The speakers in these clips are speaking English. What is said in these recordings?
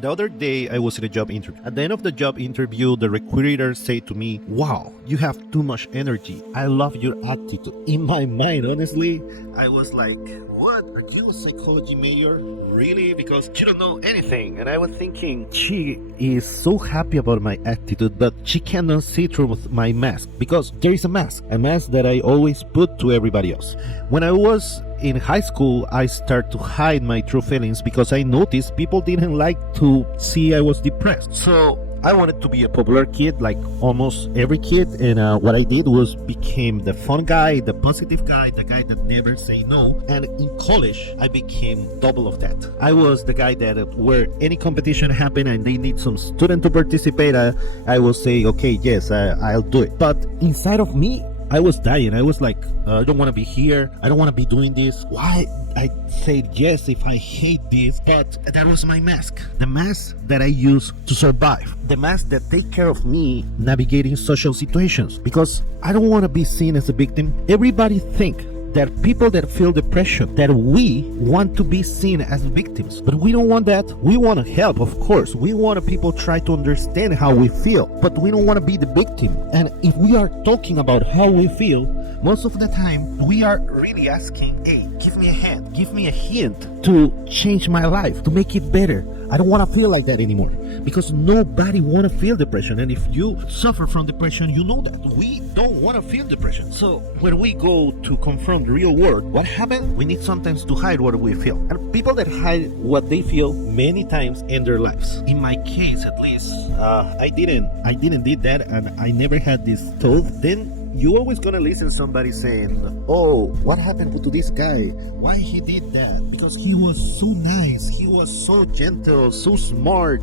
The other day, I was in a job interview. At the end of the job interview, the recruiter said to me, "Wow, you have too much energy. I love your attitude." In my mind, honestly, I was like, "What? Are you a psychology major? Really? Because you don't know anything." And I was thinking, she is so happy about my attitude, but she cannot see through my mask. Because there is a mask that I always put to everybody else. When I was in high school, I started to hide my true feelings because I noticed people didn't like to see I was depressed. So I wanted to be a popular kid like almost every kid, and what I did was became the fun guy, the positive guy, the guy that never say no. And in college, I became double of that. I was the guy that where any competition happened and they need some student to participate, I will say, okay, yes, I'll do it. But inside of me, I was dying. I was like, I don't want to be here. I don't want to be doing this. Why? I said yes if I hate this, but that was my mask. The mask that I use to survive. The mask that take care of me navigating social situations. Because I don't want to be seen as a victim. Everybody think that people that feel depression, that we want to be seen as victims, but we don't want that. We want to help, of course. We want people try to understand how we feel, but we don't want to be the victim. And if we are talking about how we feel, most of the time we are really asking, hey, give me a hand, give me a hint to change my life, to make it better. I don't want to feel like that anymore, because nobody want to feel depression. And if you suffer from depression, you know that we don't want to feel depression. So when we go to confront the real world, what happens? We need sometimes to hide what we feel. And people that hide what they feel many times end their lives. In my case, at least, I didn't did that, and I never had this thought. Then you always gonna listen somebody saying, "Oh, what happened to this guy? Why he did that? Because he was so nice, he was so gentle, so smart,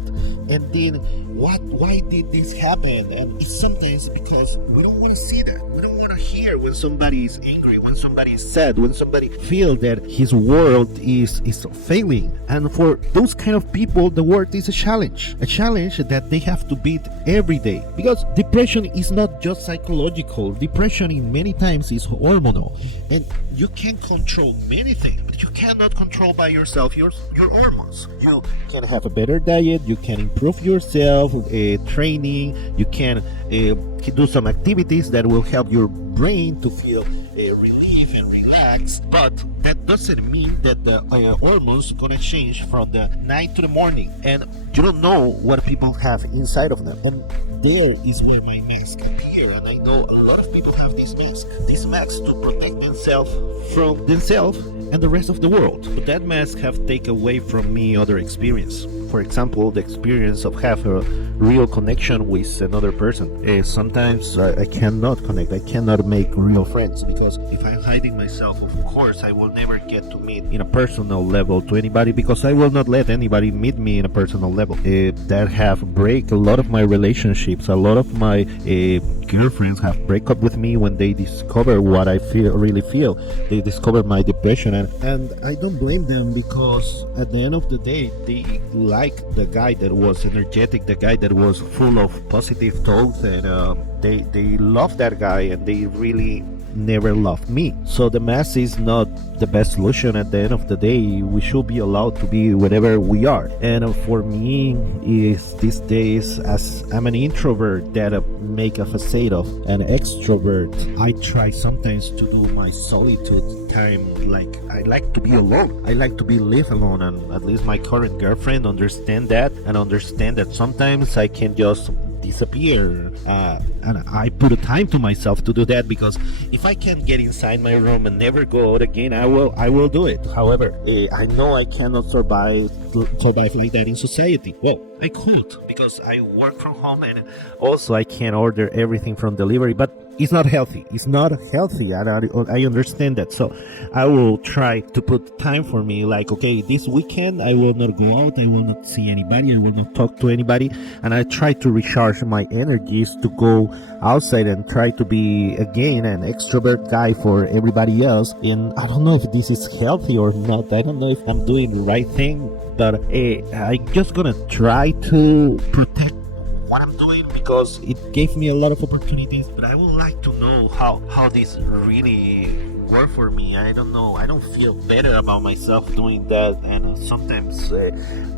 and then why did this happen?" And it's sometimes because we don't want to see that. We don't want to hear when somebody is angry, when somebody is sad, when somebody feel that his world is failing. And for those kind of people, the world is a challenge that they have to beat every day. Because depression is not just psychological. Depression in many times is hormonal, and you can control many things, but you cannot control by yourself your hormones. You can have a better diet, you can improve yourself, training, you can do some activities that will help your brain to feel relief and relax, but that doesn't mean that the hormones gonna change from the night to the morning, and you don't know what people have inside of them. And there is where my mask appear, and I know a lot of people have this mask to protect themselves from themselves and the rest of the world. But that mask have taken away from me other experience. For example, the experience of have a real connection with another person. Sometimes I cannot connect, I cannot make real friends, because if I'm hiding myself, of course I will never get to meet in a personal level to anybody, because I will not let anybody meet me in a personal level. That have break a lot of my relationships. A lot of my girlfriends have break up with me when they discover what I really feel. They discover my depression, and I don't blame them, because at the end of the day, they like the guy that was energetic, the guy that was full of positive thoughts, and they love that guy, and they really never loved me. So the mask is not the best solution. At the end of the day, we should be allowed to be whatever we are. And for me, is these days, as I'm an introvert that make a facade of an extrovert, I try sometimes to do my solitude time. Like, I like to be alone. I like to be live alone, and at least my current girlfriend understand that, and understand that sometimes I can just disappear, and I put a time to myself to do that, because if I can get inside my room and never go out again, I will do it. However, I know I cannot survive like that in society. Well, I could, because I work from home, and also I can order everything from delivery, but it's not healthy. I understand that. So I will try to put time for me, like, okay, this weekend I will not go out, I will not see anybody, I will not talk to anybody, and I try to recharge my energies to go outside and try to be again an extrovert guy for everybody else. And I don't know if this is healthy or not. I don't know if I'm doing the right thing, but I'm just gonna try to protect what I'm doing, because it gave me a lot of opportunities. But I would like to know how this really work for me. I don't know. I don't feel better about myself doing that, and sometimes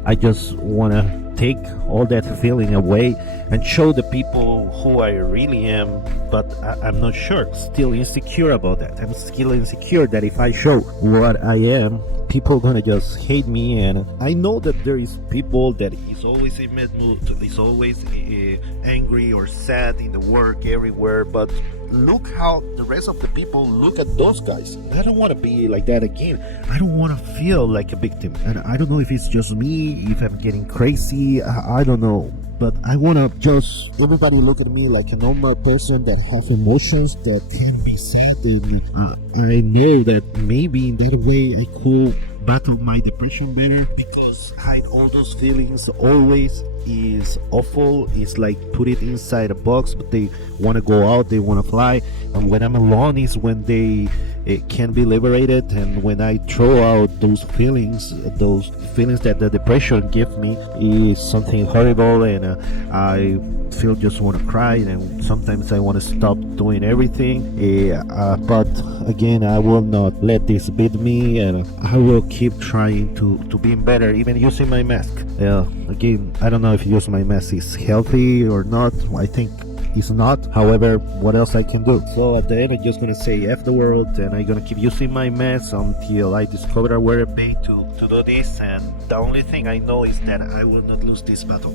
I just wanna take all that feeling away and show the people who I really am. But I'm not sure, still insecure about that. I'm still insecure that if I show what I am, people gonna just hate me. And I know that there is people that is always in mad mood, is always angry or sad in the work everywhere, but look how the rest of the people look at those guys. I don't want to be like that again. I don't want to feel like a victim. And I don't know if it's just me, if I'm getting crazy, I don't know. But I want to just everybody look at me like a normal person that have emotions, that can be sad. I know that maybe in that way I could battle my depression better, because hide all those feelings always is awful. It's like put it inside a box, but they want to go out, they want to fly. And when I'm alone is when they can be liberated. And when I throw out those feelings that the depression gives me, is something horrible, and I feel just want to cry, and sometimes I want to stop doing everything. But again, I will not let this beat me, and I will keep trying to be better, even using my mask. Again, I don't know if using my mask is healthy or not. I think it's not. However, what else I can do? So at the end, I'm just gonna say F the world, and I'm gonna keep using my mask until I discover a way to do this. And the only thing I know is that I will not lose this battle.